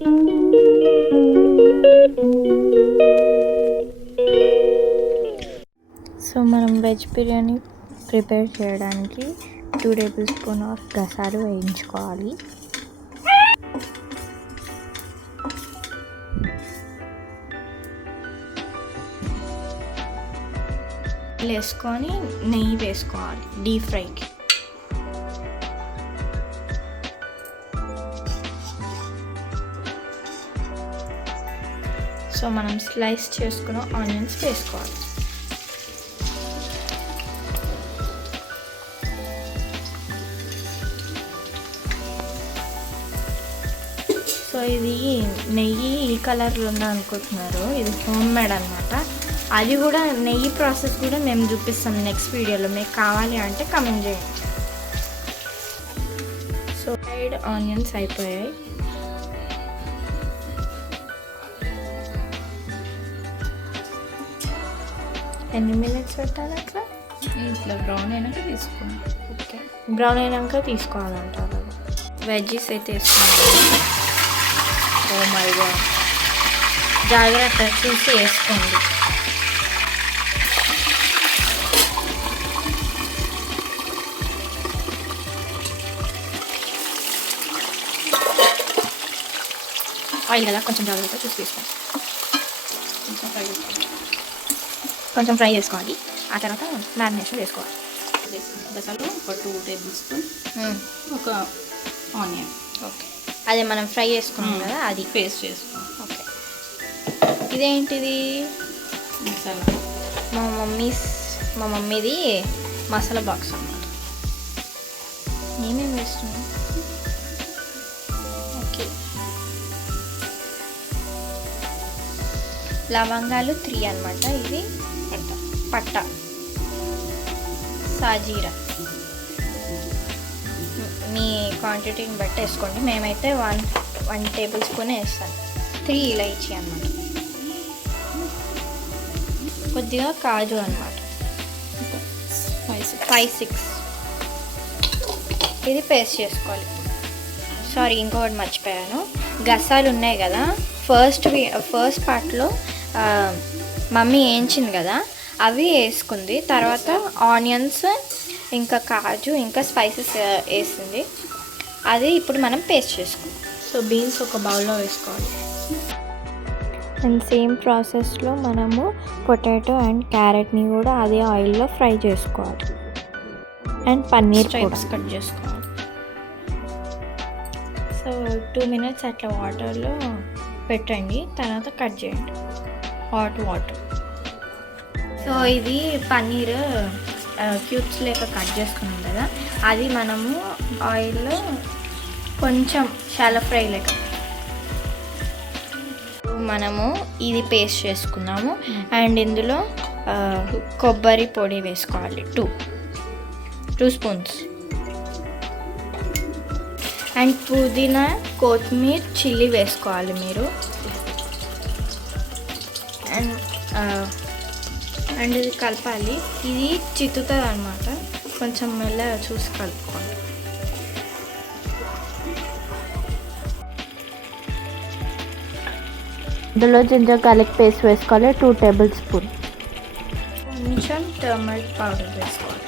So మనం veg biryani prepare చేయడానికి 2 table spoon of గసాలు వేయించుకోవాలి. వేసుకొని నెయ్యి వేసుకోవాలి డీప్ ఫ్రైకి. సో మనం స్లైస్ చేసుకున్న ఆనియన్స్ వేసుకోవాలి. సో ఇది నెయ్యి ఈ కలర్లో ఉంది అనుకుంటున్నారు, ఇది హోమ్ మేడ్ అనమాట. అది కూడా నెయ్యి ప్రాసెస్ కూడా మేము చూపిస్తాం నెక్స్ట్ వీడియోలో. మీకు కావాలి అంటే కమెంట్ చేయండి. సో ఫ్రైడ్ ఆనియన్స్ అయిపోయాయి. ఎన్ని మినిట్స్ పెట్టాలి అట్లా? ఇట్లా బ్రౌన్ అయినాక తీసుకోండి. ఓకే, బ్రౌన్ అయినాక తీసుకోవాలంటారు. వెజ్జీస్ అయితే వేసుకోండి. ఓ మై గాడ్, జాగ్రత్త చూసి వేసుకోండి. ఆయిల్ కదా, కొంచెం జాగ్రత్త చూసి వేసుకోండి. కొంచెం ఫ్రై చేసుకోవాలి. ఆ తర్వాత మ్యారినేషన్ వేసుకోవాలి. గసాలు ఒక 2 టేబుల్ స్పూన్, ఒక ఆనియన్. ఓకే, అదే మనం ఫ్రై చేసుకున్నాం కదా, అది పేస్ట్ చేసుకోవాలి. ఓకే, ఇదేంటిది? మసాలా. మా మమ్మీది మసాలా బాక్స్ అన్నమాట. నేనేం వేస్తున్నాను? ఓకే, లవంగాలు 3 అన్నమాట. ఇది పట్ట, సాజీరా మీ క్వాంటిటీని బట్టి వేసుకోండి. మేమైతే 1 టేబుల్ స్పూన్ వేస్తాను. 3 ఇలాచీ అన్నమాట. కొద్దిగా కాజు అన్నమాట, 5-6. ఇది పేస్ట్ చేసుకోవాలి. సారీ, ఇంకొకటి మర్చిపోయాను. గసాలు ఉన్నాయి కదా, ఫస్ట్ పార్ట్లో మమ్మీ వేయించింది కదా, అవి వేసుకుంది. తర్వాత ఆనియన్స్, ఇంకా కాజు, ఇంకా స్పైసెస్ వేసింది. అది ఇప్పుడు మనం పేస్ట్ చేసుకోవాలి. సో బీన్స్ ఒక బౌల్లో వేసుకోవాలి. అండ్ సేమ్ ప్రాసెస్లో మనము పొటాటో అండ్ క్యారెట్ని కూడా అదే ఆయిల్లో ఫ్రై చేసుకోవాలి. అండ్ పన్నీర్ కూడా కట్ చేసుకోవాలి. సో 2 మినిట్స్ అట్లా వాటర్లో పెట్టండి, తర్వాత కట్ చేయండి, హాట్ వాటర్. సో ఇది పన్నీర్ క్యూబ్స్ లేక కట్ చేసుకున్నాం కదా, అది మనము ఆయిల్లో కొంచెం షాలో ఫ్రై లేక మనము ఇది పేస్ట్ చేసుకున్నాము. అండ్ ఇందులో కొబ్బరి పొడి వేసుకోవాలి, 2 స్పూన్స్. అండ్ పుదీనా, కొత్తిమీర, చిల్లీ వేసుకోవాలి మీరు. అండ్ ఇది కలపాలి. ఇది చిత్తుతుంది అనమాట, కొంచెం మెల్లగా చూసి కలుపుకోండి. ఇందులో జింజర్ గార్లిక్ పేస్ట్ వేసుకోవాలి, 2 టేబుల్ స్పూన్. కొంచెం టర్మరిక్ పౌడర్ వేసుకోవాలి.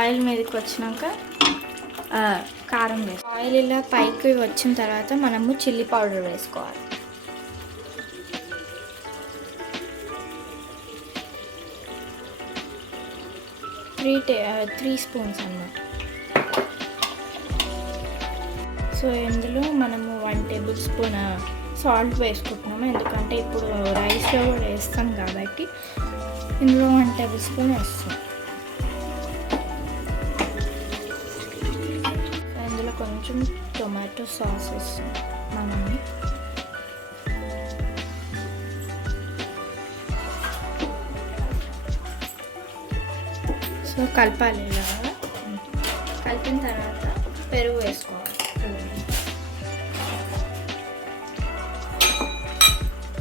ఆయిల్ మీదకి వచ్చినాక కారం వేసుకోవాలి. ఆయిల్ ఇలా పైకి వచ్చిన తర్వాత మనము చిల్లీ పౌడర్ వేసుకోవాలి. 3 స్పూన్స్ అన్నమాట. సో ఇందులో మనము 1 టేబుల్ స్పూన్ సాల్ట్ వేసుకుంటున్నాము, ఎందుకంటే ఇప్పుడు రైస్లో కూడా వేస్తాం కాబట్టి ఇందులో 1 టేబుల్ స్పూన్ వేస్తాం. ఇందులో కొంచెం టొమాటో సాస్ వేస్తాం మనము. సో కలపాలి. ఇలాగా కలిపిన తర్వాత పెరుగు వేసుకోవాలి.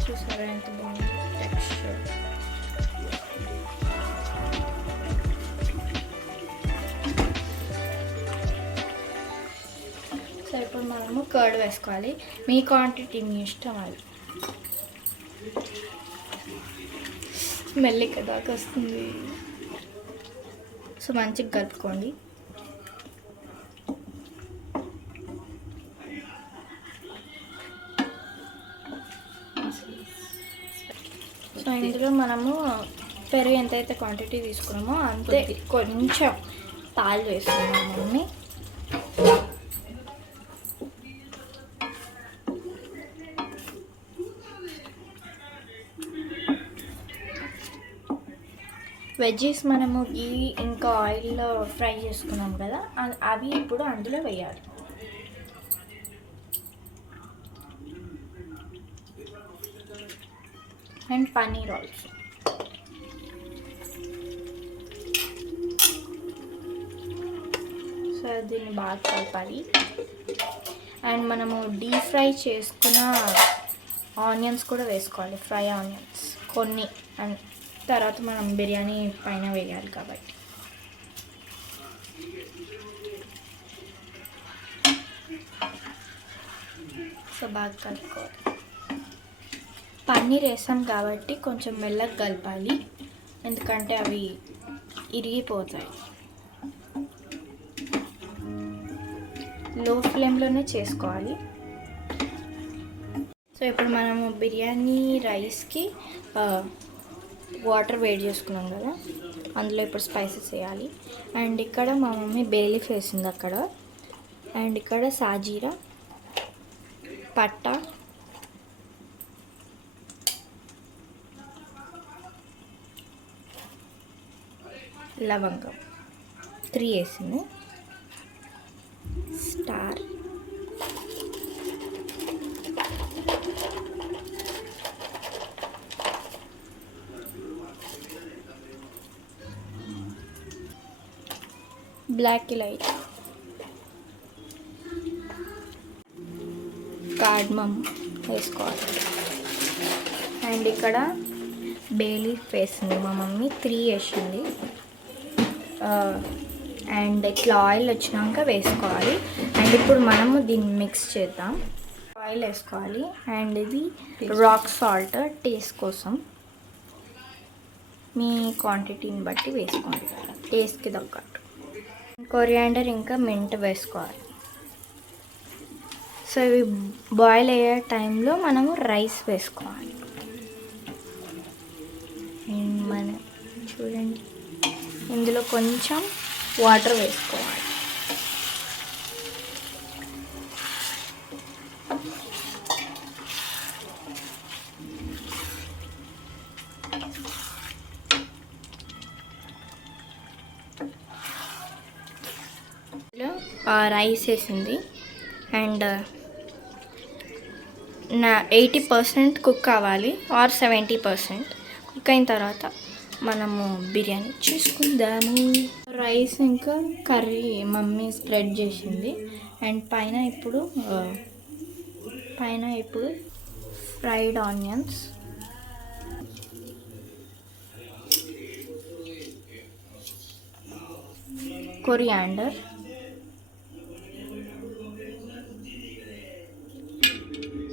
చూసారా ఎంత బాగుంది టెక్స్చర్. ఇప్పుడు మనము కర్డ్ వేసుకోవాలి. మీ క్వాంటిటీ మీ ఇష్టం అది. స్మెల్ ఇక్కడ దాకా వస్తుంది. సో మంచిగా కలుపుకోండి. సో ఇందులో మనము పెరుగు ఎంతైతే క్వాంటిటీ తీసుకున్నామో అంతే కొంచెం పాలు వేసుకున్నాము మమ్మీ. వెజ్జెస్ మనము గీ ఇంకా ఆయిల్లో ఫ్రై చేసుకున్నాం కదా, అవి ఇప్పుడు అందులో వేయాలి. And paneer also. సో దీన్ని బాగా కలపాలి. అండ్ మనము డీప్ ఫ్రై చేసుకున్న ఆనియన్స్ కూడా వేసుకోవాలి, ఫ్రై ఆనియన్స్ కొన్ని. అండ్ తర్వాత మనం బిర్యానీ పైన వేయాలి కాబట్టి. సో బాగా కలుపుకోవాలి. పన్నీర్ వేసాం కాబట్టి కొంచెం మెల్లగా కలపాలి, ఎందుకంటే అవి ఇరిగిపోతాయి. లో ఫ్లేమ్లోనే చేసుకోవాలి. సో ఇప్పుడు మనము బిర్యానీ రైస్కి వాటర్ వేడి చేసుకున్నాం కదా, అందులో ఇప్పుడు స్పైసెస్ వేయాలి. అండ్ ఇక్కడ మా మమ్మీ బే లీఫ్ వేసింది అక్కడ. అండ్ ఇక్కడ సాజీరా, పట్టా, లవంగం 3 వేసింది, స్టార్, బ్లాక్ ఇలైట్, కార్డమమ్ వేసుకోవాలి. అండ్ ఇక్కడ బే లీఫ్ వేసింది మా మమ్మీ, 3 వేసింది. అండ్ ఇట్లా ఆయిల్ వచ్చినాక వేసుకోవాలి. అండ్ ఇప్పుడు మనము దీన్ని మిక్స్ చేద్దాం. ఆయిల్ వేసుకోవాలి. అండ్ ఇది రాక్ సాల్ట్ టేస్ట్ కోసం, మీ క్వాంటిటీని బట్టి వేసుకోండి, టేస్ట్కి తగ్గట్టు. కొరియాండర్ ఇంకా మింట్ వేసుకోవాలి. సో ఇవి బాయిల్ అయ్యే టైంలో మనము రైస్ వేసుకోవాలి. మన చూడండి, ఇందులో కొంచెం వాటర్ వేసుకోవాలి. రైస్ వేసింది. అండ్ 80% కుక్ అవ్వాలి ఆర్ 70%. కుక్ అయిన తర్వాత మనము బిర్యానీ చేసుకుందాము. రైస్ ఇంకా కర్రీ మమ్మీ స్ప్రెడ్ చేసింది. అండ్ పైన ఇప్పుడు ఫ్రైడ్ ఆనియన్స్, కొరియాండర్,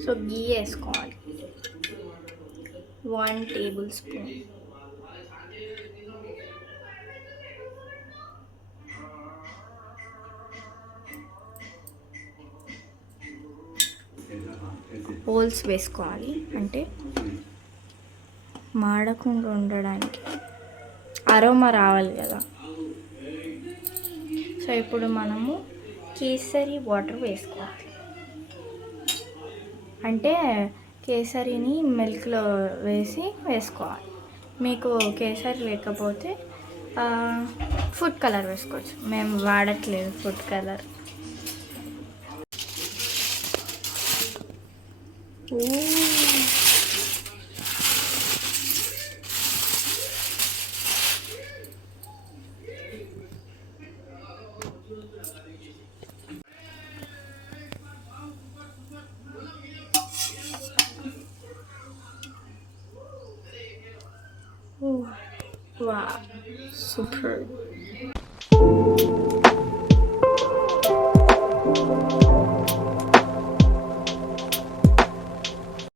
సో గీ వేసుకోవాలి 1 టేబుల్ స్పూన్. హోల్స్ వేసుకోవాలి, అంటే మాడకుండా ఉండడానికి, అరోమా రావాలి కదా. సో ఇప్పుడు మనము కేసరి వాటర్ వేసుకోవాలి. అంటే కేసరిని మిల్క్లో వేసుకోవాలి. మీకు కేసరి లేకపోతే ఫుడ్ కలర్ వేసుకోవచ్చు. మేము వాడట్లేదు ఫుడ్ కలర్. Wow, super.